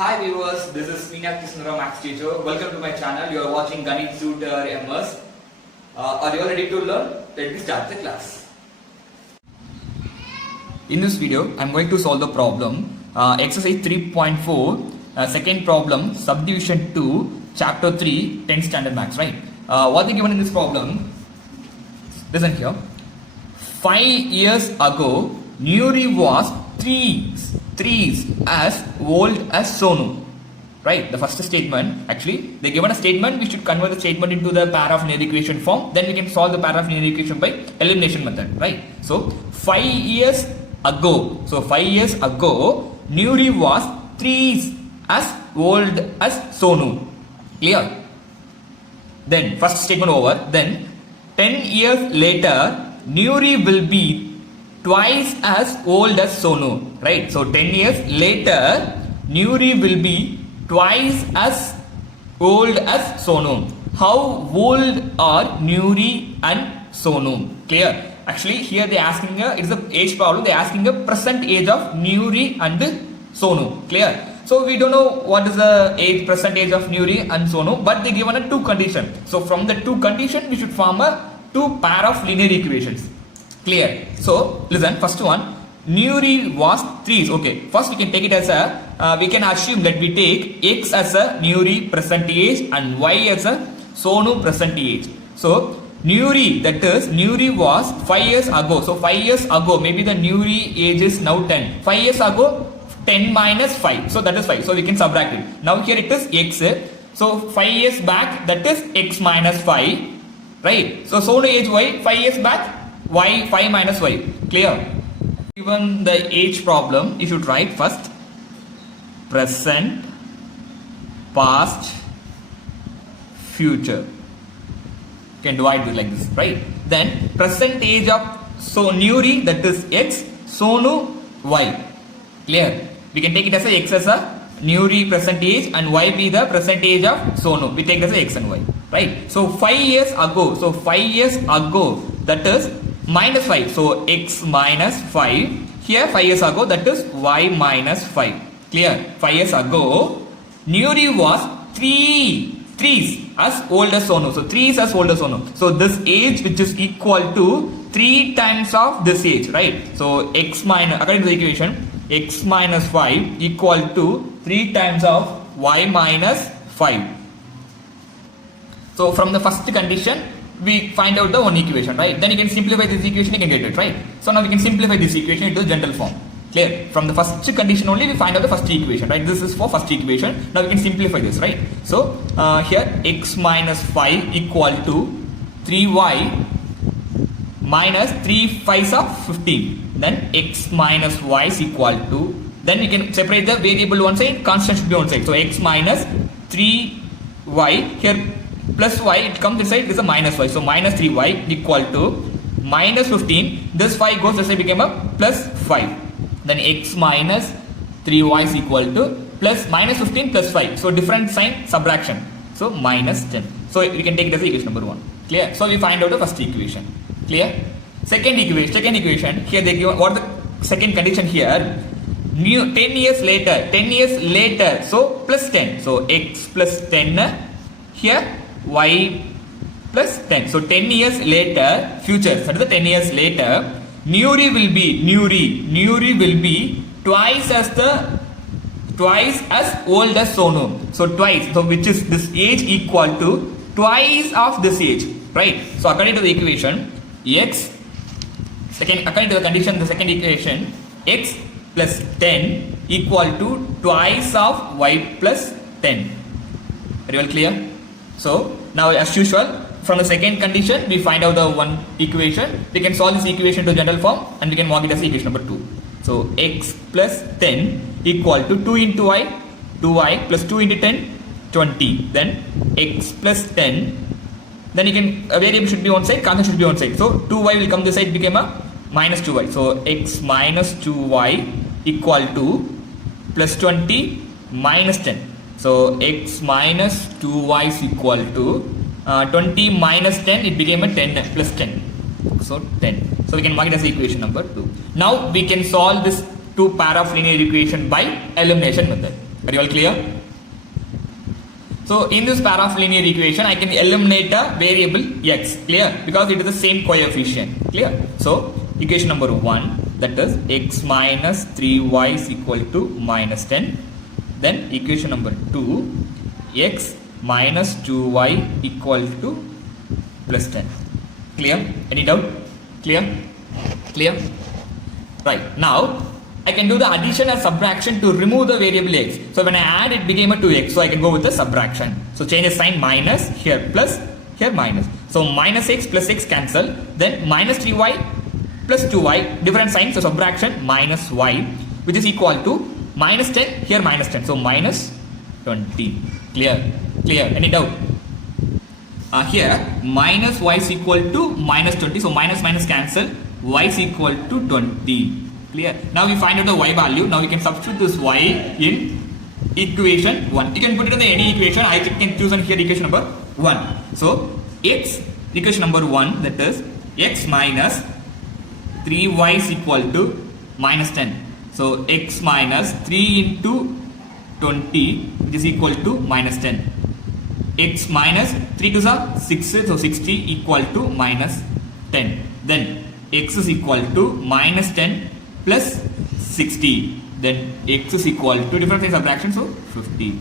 Hi viewers, this is Meenakshi Sundaram S teacher. Welcome to my channel. You are watching Ganit Tutor MS. Are you all ready to learn? Let me start the class. In this video, I am going to solve the problem exercise 3.4 second problem subdivision 2 chapter 3 10th standard maths, right? What is given in this problem? Listen here. 5 years ago, Nuri was thrice as old as Sonu. Right? The first statement, actually, they given a statement, we should convert the statement into the pair of linear equation form. Then we can solve the pair of linear equation by elimination method. Right? So, 5 years ago, Nuri was thrice as old as Sonu. Clear? Then, first statement over. Then, 10 years later, Nuri will be twice as old as Sonu, right? So 10 years later, Nuri will be twice as old as Sonu. How old are Nuri and Sonu? Clear? Actually, here they are asking it's the age problem. They are asking the present age of Nuri and Sonu. Clear? So we don't know what is the present age of Nuri and Sonu, but they given a two condition. So from the two condition, we should form a two pair of linear equations. Clear? So listen, first one, Nuri was thrice. Okay, first we can take it as we can assume that we take x as a Nuri present age and y as a Sonu present age. So Nuri, that is Nuri was 5 years ago. So 5 years ago, maybe the Nuri age is now 10. 5 years ago, 10 minus 5. So that is 5. So we can subtract it. Now here it is x. So 5 years back, that is x minus 5. Right? So Sonu age y, 5 years back, y 5 minus y. Clear? Given the age problem, you should write first present, past, future. You can divide it like this, right? Then present age of Nuri, that is x, Sonu y. Clear? We can take it as a x as a Nuri present age and y be the present age of Sonu. We take it as a x and y, right? So 5 years ago, that is minus 5. So x minus 5. Here 5 years ago, that is y minus 5. Clear? 5 years ago, Nuri was thrice as old as Sonu. So thrice as old as Sonu. So this age which is equal to 3 times of this age, right? So x minus, according to the equation, x minus 5 equal to 3 times of y minus 5. So from the first condition, we find out the one equation, right? Then you can simplify this equation, you can get it, right? So now we can simplify this equation into general form. Clear? From the first condition only, we find out the first equation, right? This is for first equation. Now we can simplify this, right? So here x minus 5 equal to 3y minus 3 5s of 15. Then x minus y is equal to, then we can separate the variable one side, constant should be one side. So x minus 3y, here plus y, it comes this side, this is a minus y. So minus 3y equal to minus 15. This 5 goes this side, became a plus 5. Then x minus 3y is equal to plus minus 15 plus 5. So different sign, subtraction. So minus 10. So we can take it as equation number 1. Clear? So we find out the first equation. Clear? Second equation, here they give what the second condition here. 10 years later, so plus 10. So x plus 10, here y plus 10. So 10 years later, future, that is the 10 years later, Nuri will be twice as old as Sonu. So twice, so which is this age equal to twice of this age, right? So according to the equation, x, according to the condition, the second equation, x plus 10 equal to twice of y plus 10. Very well clear? So now as usual, from the second condition, we find out the one equation. We can solve this equation to general form and we can mark it as equation number 2. So x plus 10 equal to 2 into y, 2y plus 2 into 10, 20. Then x plus 10. Then you can, a variable should be one side, constant should be one side. So 2y will come this side, became a minus 2y. So x minus 2y equal to plus 20 minus 10. So x minus 2y is equal to 20 minus 10, it became a 10 plus 10. So 10. So we can mark it as equation number 2. Now we can solve this two pair of linear equation by elimination method. Are you all clear? So in this pair of linear equation, I can eliminate a variable x, clear? Because it is the same coefficient, clear? So equation number 1, that is x minus 3y is equal to minus 10. Then equation number 2, x minus 2y equal to plus 10. Clear? Any doubt? Clear? Clear? Right. Now I can do the addition and subtraction to remove the variable x. So when I add, it became a 2x. So I can go with the subtraction. So change the sign, minus, here plus, here minus. So minus x plus x cancel. Then minus 3y plus 2y, different sign. So subtraction, minus y, which is equal to minus 10, here minus 10. So minus 20. Clear? Clear? Any doubt? Here minus y is equal to minus 20. So minus minus cancel. Y is equal to 20. Clear? Now we find out the y value. Now we can substitute this y in equation 1. You can put it in any equation. I can choose on here equation number 1. So x, equation number 1, that is x minus 3y is equal to minus 10. So x minus 3 into 20, which is equal to minus 10. X minus 3 to the 6, so 60 equal to minus 10. Then x is equal to minus 10 plus 60. Then x is equal to different sign subtraction, so 50.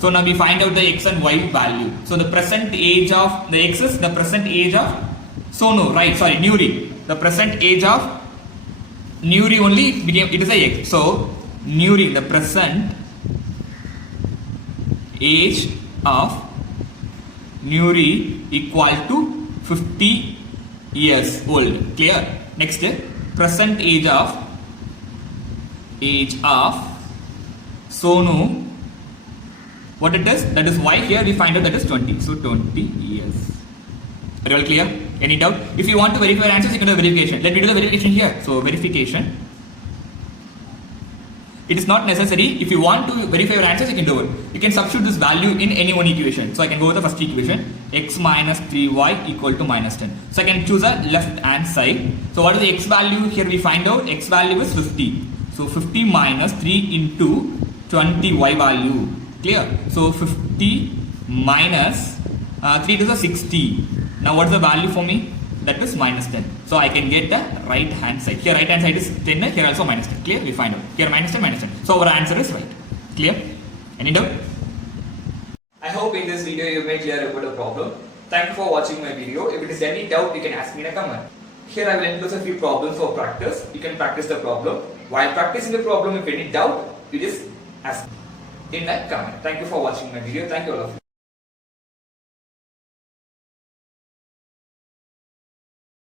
So now we find out the x and y value. So the present age of the x is the present age of Sonu, right? Sorry, Nuri. The present age of Nuri only became, it is a x. So Nuri, the present age of Nuri equal to 50 years old. Clear? Next, present age of Sonu, what it is, that is y. Here we find out that is 20. So 20 years. Are you all clear? Any doubt? If you want to verify your answers, you can do verification. Let me do the verification here. So verification. It is not necessary. If you want to verify your answers, you can do it. You can substitute this value in any one equation. So I can go with the first equation, x minus 3y equal to minus 10. So I can choose a left hand side. So what is the x value? Here we find out x value is 50. So 50 minus 3 into 20 y value. Clear? So 50 minus 3 to the 60. Now what is the value for me? That is minus 10. So I can get the right hand side. Here right hand side is 10, here also minus 10. Clear? We find out. Here minus 10, minus 10. So our answer is right. Clear? Any doubt? I hope in this video you made clear about the problem. Thank you for watching my video. If it is any doubt, you can ask me in a comment. Here I will enclose a few problems for practice. You can practice the problem. While practicing the problem, if any doubt, you just ask in a comment. Thank you for watching my video. Thank you all of you.